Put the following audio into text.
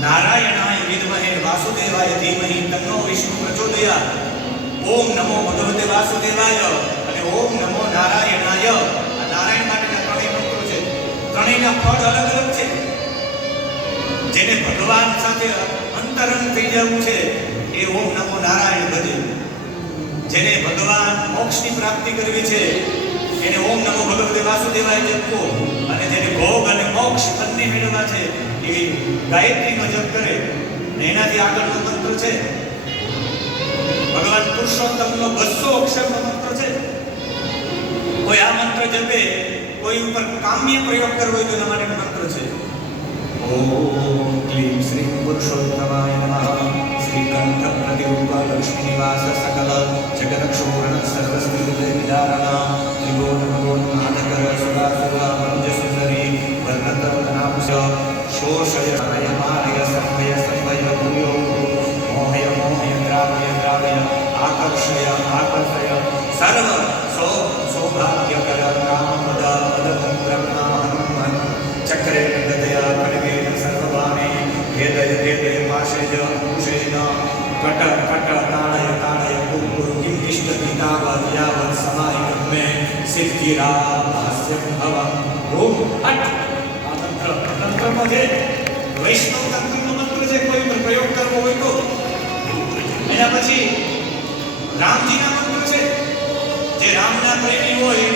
નારાયણાય વિદ્મહે વાસુદેવાય ધીમહિ તન્નો વિષ્ણુ પ્રચોદયા। ઓમ નમો ભગવતે વાસુદેવાય અને ઓમ નમો નારાયણાય। આ નારાયણ માટેના ત્રણેય મંત્રો છે। ત્રણેયના ફળ અલગ અલગ છે। જેને ભગવાન સાથે અંતરંગ થઈ જવું છે, એ ઓમ નમો નારાયણ ભજે જેને ભગવાન મોક્ષની પ્રાપ્તિ કરવી છે, એને ઓમ નમો ભગવતે વાસુદેવાય જપવો ભોગ અને મોક્ષ બંને મેળવવા છે એ ગાયત્રીનો જપ કરે. ને એનાથી આગળનો મંત્ર છે, ભગવાન પુરુષોત્તમનો બસો અક્ષરનો મંત્ર છે. કોઈ આ મંત્ર જપે, કોઈ ઉપર કામ્ય પ્રયોગ કરવો હોય તો એના માટે મંત્ર છે. ઓમ ક્લીમ શ્રી પુરુષોત્તમાય નમઃ. શ્રી કંઠ પ્રતિરૂપ લક્ષ્મી નિવાસ સકલ જગદક્ષોરણ સર્વસ્તિ शोषय नयमानय सम्भय सम्भय मोहय मोहय द्रावय द्रावय आकर्षय आकर्षय सर्व सौ सौभाग्यकर कामपद पदकं ब्रह्माहं महन् चक्रे नन्दया कण्वेन सर्वबाणे भेदय भेदय भाषय भूषेण कट भव ओम अट् आतन्त्र છે વૈષ્ણવ તંત્રનો મંત્ર છે કોઈ ઉપર પ્રયોગ કરવો હોય તો એના પછી રામજીના મંત્ર છે જે રામના પ્રેમી હોય